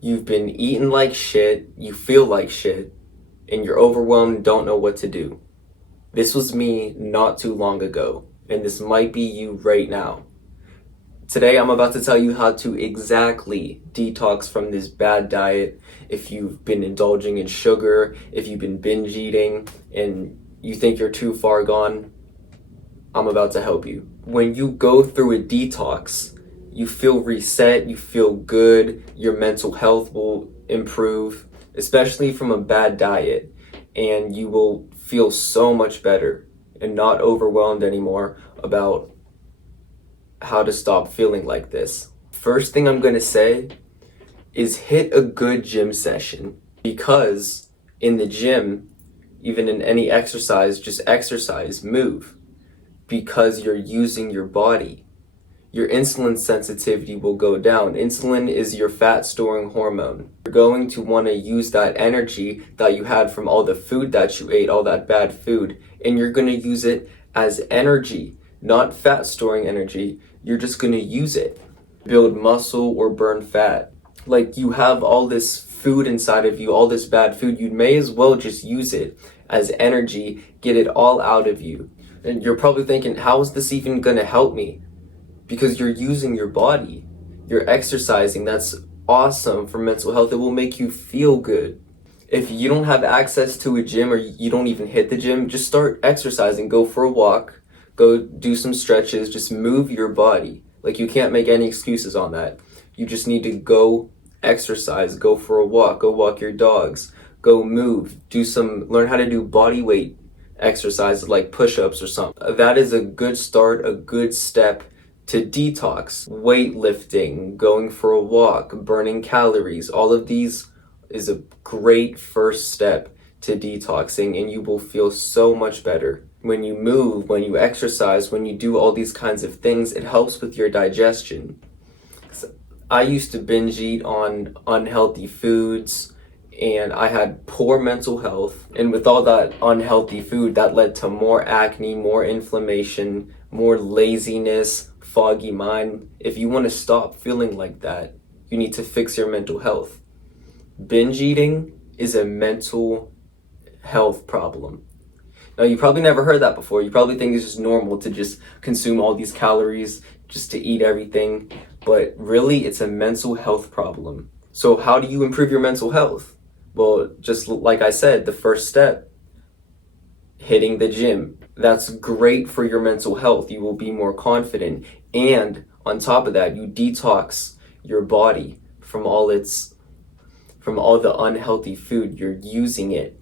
You've been eating like shit, you feel like shit, and you're overwhelmed and don't know what to do. This was me not too long ago, and this might be you right now. Today, I'm about to tell you how to exactly detox from this bad diet. If you've been indulging in sugar, if you've been binge eating, and you think you're too far gone, I'm about to help you. When you go through a detox, you feel reset, you feel good, your mental health will improve, especially from a bad diet, and you will feel so much better and not overwhelmed anymore about how to stop feeling like this. First thing I'm going to say is hit a good gym session, because in the gym, even in any exercise, just exercise, move, because you're using your body. Your insulin sensitivity will go down. Insulin is your fat storing hormone. You're going to want to use that energy that you had from all the food that you ate, all that bad food, and you're going to use it as energy, not fat storing energy. You're just going to use it. Build muscle or burn fat. Like, you have all this food inside of you, all this bad food, you may as well just use it as energy, get it all out of you. And you're probably thinking, how is this even going to help me? Because you're using your body, you're exercising. That's awesome for mental health. It will make you feel good. If you don't have access to a gym, or you don't even hit the gym, just start exercising. Go for a walk, go do some stretches, just move your body. Like, you can't make any excuses on that. You just need to go exercise, go for a walk, go walk your dogs, go move, learn how to do body weight exercises like push-ups or something. That is a good start, a good step to detox. Weightlifting, going for a walk, burning calories, all of these is a great first step to detoxing, and you will feel so much better. When you move, when you exercise, when you do all these kinds of things, it helps with your digestion. I used to binge eat on unhealthy foods, and I had poor mental health. And with all that unhealthy food, that led to more acne, more inflammation, more laziness, foggy mind. If you want to stop feeling like that, you need to fix your mental health. Binge eating is a mental health problem. Now, you probably never heard that before. You probably think it's just normal to just consume all these calories, just to eat everything. But really, it's a mental health problem. So how do you improve your mental health? Well, just like I said, the first step, hitting the gym. That's great for your mental health. You will be more confident. And on top of that, you detox your body from all the unhealthy food. You're using it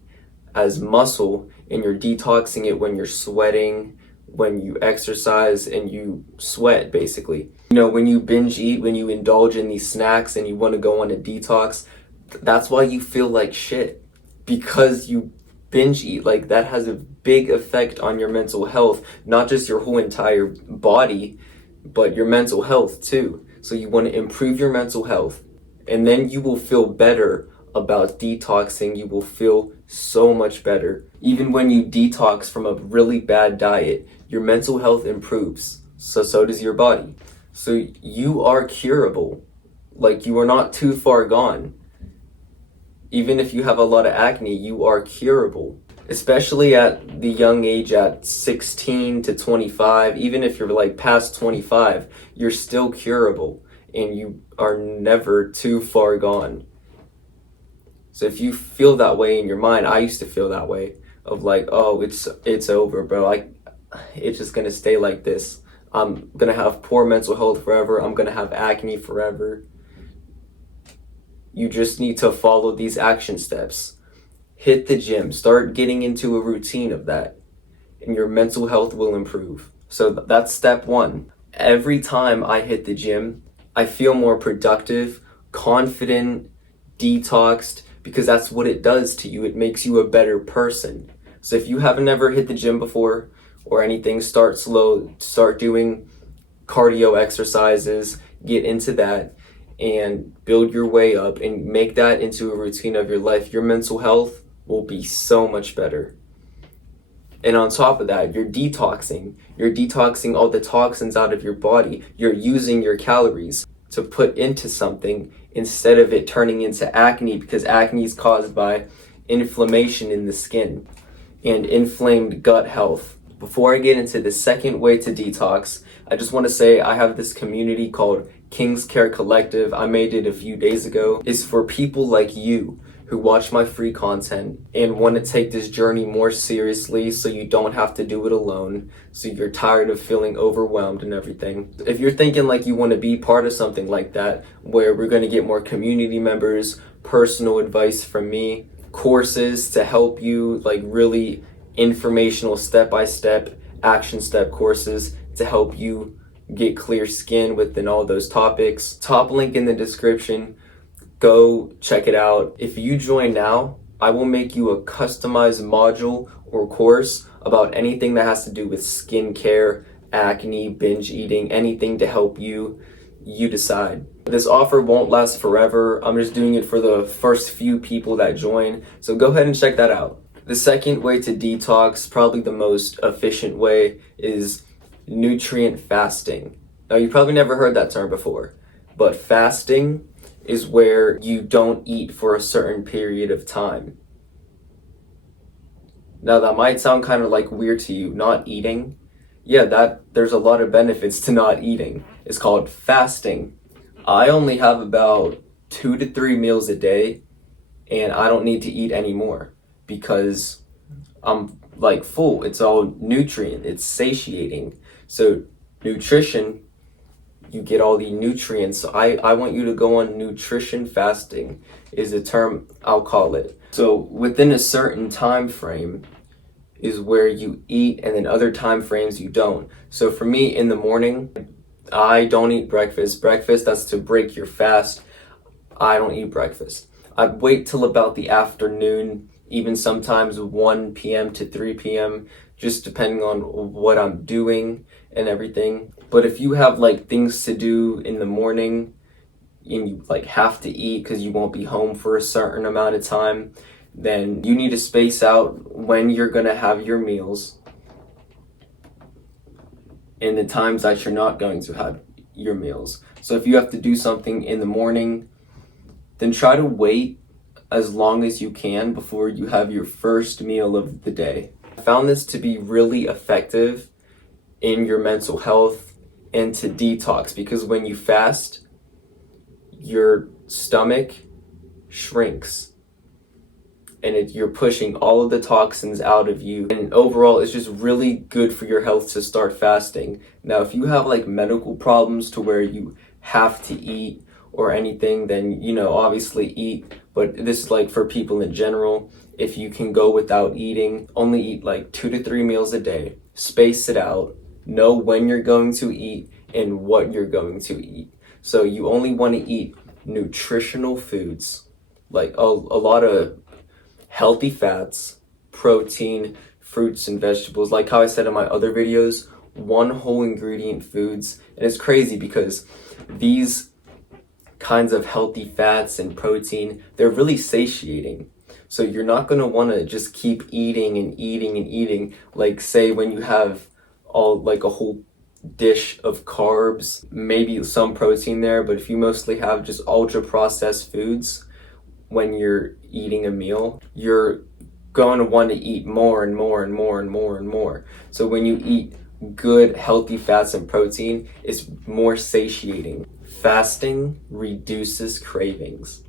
as muscle, and you're detoxing it when you're sweating, when you exercise and you sweat, basically. You know, when you binge eat, when you indulge in these snacks and you want to go on a detox, that's why you feel like shit, because you binge eat. Like, that has a big effect on your mental health, not just your whole entire body, but your mental health too. So you want to improve your mental health, and then you will feel better about detoxing. You will feel so much better. Even when you detox from a really bad diet, your mental health improves. So does your body. So you are curable. Like, you are not too far gone. Even if you have a lot of acne, you are curable. Especially at the young age, at 16 to 25, even if you're like past 25, you're still curable, and you are never too far gone. So if you feel that way in your mind, I used to feel that way, of like, oh, it's over, bro. It's just gonna stay like this. I'm gonna have poor mental health forever. I'm gonna have acne forever. You just need to follow these action steps. Hit the gym. Start getting into a routine of that, and your mental health will improve. So that's step one. Every time I hit the gym, I feel more productive, confident, detoxed, because that's what it does to you. It makes you a better person. So if you haven't ever hit the gym before or anything, start slow. Start doing cardio exercises, get into that, and build your way up and make that into a routine of your life. Your mental health will be so much better. And on top of that, you're detoxing. You're detoxing all the toxins out of your body. You're using your calories. to put into something instead of it turning into acne, because acne is caused by inflammation in the skin and inflamed gut health. Before I get into the second way to detox, I just want to say I have this community called King's Care Collective. I made it a few days ago. It's for people like you who watch my free content and want to take this journey more seriously so you don't have to do it alone, so you're tired of feeling overwhelmed and everything. If you're thinking like you want to be part of something like that, where we're going to get more community members, personal advice from me, courses to help you, like really informational step-by-step action step courses to help you get clear skin within all those topics. Top link in the description. Go check it out. If you join now, I will make you a customized module or course about anything that has to do with skincare, acne, binge eating, anything to help you decide. This offer won't last forever. I'm just doing it for the first few people that join. So go ahead and check that out. The second way to detox, probably the most efficient way, is nutrient fasting. Now, you probably never heard that term before, but fasting is where you don't eat for a certain period of time. Now, that might sound kind of like weird to you, not eating. Yeah, there's a lot of benefits to not eating. It's called fasting. I only have about 2 to 3 meals a day, and I don't need to eat anymore because I'm like full. It's all nutrient, it's satiating. So nutrition, you get all the nutrients. So I want you to go on nutrition fasting is a term I'll call it. So within a certain time frame is where you eat, and then other time frames you don't. So for me, in the morning, I don't eat breakfast. Breakfast, that's to break your fast. I don't eat breakfast. I wait till about the afternoon, even sometimes 1 p.m. to 3 p.m., just depending on what I'm doing and everything. But if you have like things to do in the morning and you like have to eat because you won't be home for a certain amount of time, then you need to space out when you're gonna have your meals and the times that you're not going to have your meals. So if you have to do something in the morning, then try to wait as long as you can before you have your first meal of the day. I found this to be really effective in your mental health and to detox, because when you fast, your stomach shrinks and you're pushing all of the toxins out of you, and overall it's just really good for your health to start fasting. Now, if you have like medical problems to where you have to eat or anything, then obviously eat, but this is like for people in general. If you can go without eating, only eat like 2 to 3 meals a day, space it out, know when you're going to eat and what you're going to eat. So you only want to eat nutritional foods, like a lot of healthy fats, protein, fruits and vegetables. Like how I said in my other videos, 1 whole ingredient foods. And it's crazy because these kinds of healthy fats and protein, they're really satiating. So you're not going to want to just keep eating and eating and eating. Like say when you have all like a whole dish of carbs, maybe some protein there, but if you mostly have just ultra processed foods when you're eating a meal, you're going to want to eat more and more and more and more and more. So when you eat good healthy fats and protein, it's more satiating. Fasting reduces cravings.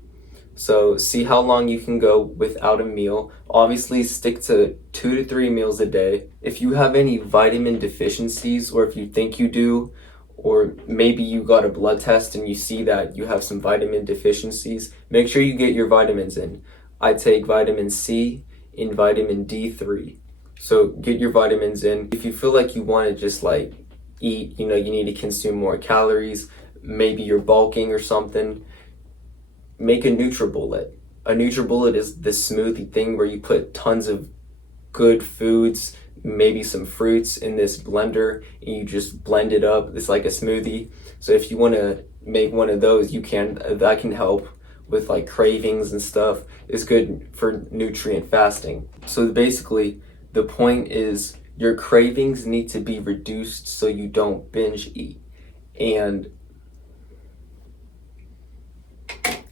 So see how long you can go without a meal. Obviously stick to 2 to 3 meals a day. If you have any vitamin deficiencies, or if you think you do, or maybe you got a blood test and you see that you have some vitamin deficiencies, make sure you get your vitamins in. I take vitamin C and vitamin D3. So get your vitamins in. If you feel like you want to just like eat, you need to consume more calories, maybe you're bulking or something, make a NutriBullet. A NutriBullet is this smoothie thing where you put tons of good foods, maybe some fruits in this blender, and you just blend it up. It's like a smoothie. So if you want to make one of those, you can. That can help with like cravings and stuff. It's good for nutrient fasting. So basically, the point is your cravings need to be reduced so you don't binge eat. And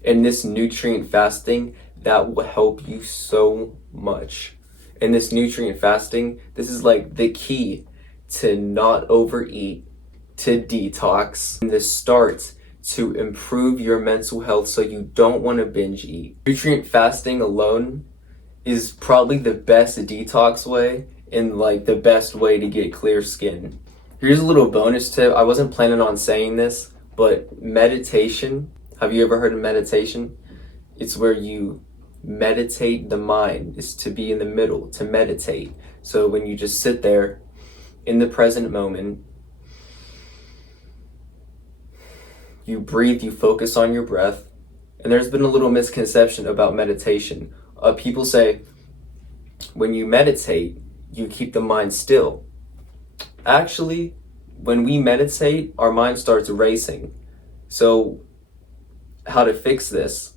And this nutrient fasting, that will help you so much. And this nutrient fasting, this is like the key to not overeat, to detox, and this starts to improve your mental health so you don't want to binge eat. Nutrient fasting alone is probably the best detox way and like the best way to get clear skin. Here's a little bonus tip. I wasn't planning on saying this, but meditation. Have you ever heard of meditation? It's where you meditate the mind, is to be in the middle, to meditate. So when you just sit there in the present moment, you breathe, you focus on your breath. And there's been a little misconception about meditation. People say when you meditate, you keep the mind still. Actually, when we meditate, our mind starts racing. So how to fix this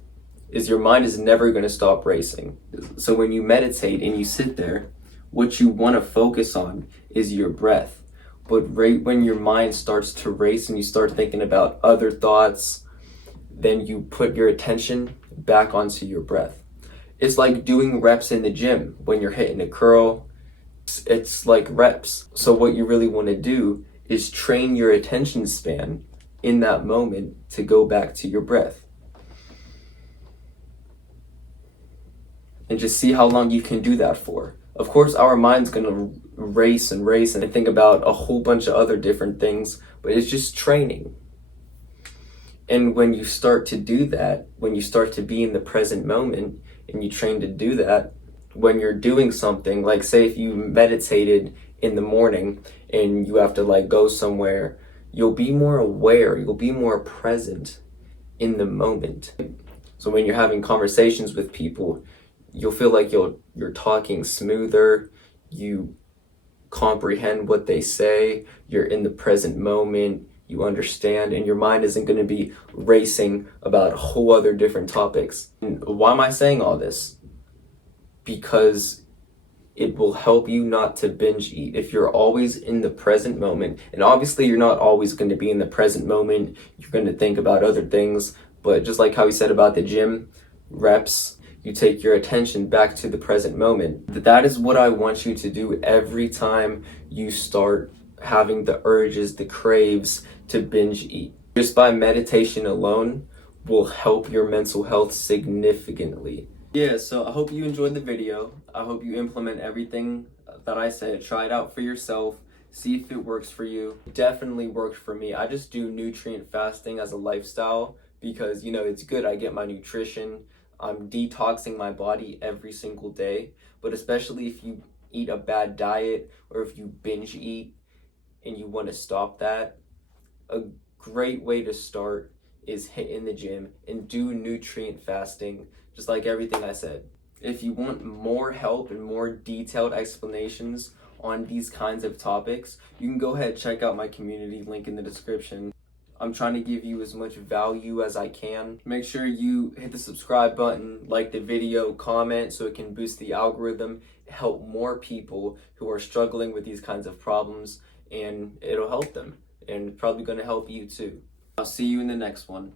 is your mind is never going to stop racing. So when you meditate and you sit there, what you want to focus on is your breath. But right when your mind starts to race and you start thinking about other thoughts, then you put your attention back onto your breath. It's like doing reps in the gym when you're hitting a curl. It's like reps. So what you really want to do is train your attention span in that moment to go back to your breath. And just see how long you can do that for. Of course, our mind's gonna race and think about a whole bunch of other different things, but it's just training. And when you start to do that, when you start to be in the present moment and you train to do that, when you're doing something, like say if you meditated in the morning and you have to like go somewhere, you'll be more aware, you'll be more present in the moment. So when you're having conversations with people, you'll feel like you're talking smoother, you comprehend what they say, you're in the present moment, you understand, and your mind isn't going to be racing about a whole other different topics. And why am I saying all this? Because it will help you not to binge eat. If you're always in the present moment, and obviously you're not always going to be in the present moment, you're going to think about other things, but just like how he said about the gym, reps, you take your attention back to the present moment. That is what I want you to do every time you start having the urges, the craves to binge eat. Just by meditation alone will help your mental health significantly. Yeah, so I hope you enjoyed the video. I hope you implement everything that I said. Try it out for yourself. See if it works for you. It definitely worked for me. I just do nutrient fasting as a lifestyle because, it's good. I get my nutrition. I'm detoxing my body every single day. But especially if you eat a bad diet or if you binge eat and you want to stop that, a great way to start is hitting the gym and do nutrient fasting, just like everything I said. If you want more help and more detailed explanations on these kinds of topics, you can go ahead and check out my community link in the description. I'm trying to give you as much value as I can. Make sure you hit the subscribe button, like the video, comment so it can boost the algorithm, help more people who are struggling with these kinds of problems, and it'll help them. And probably going to help you too. I'll see you in the next one.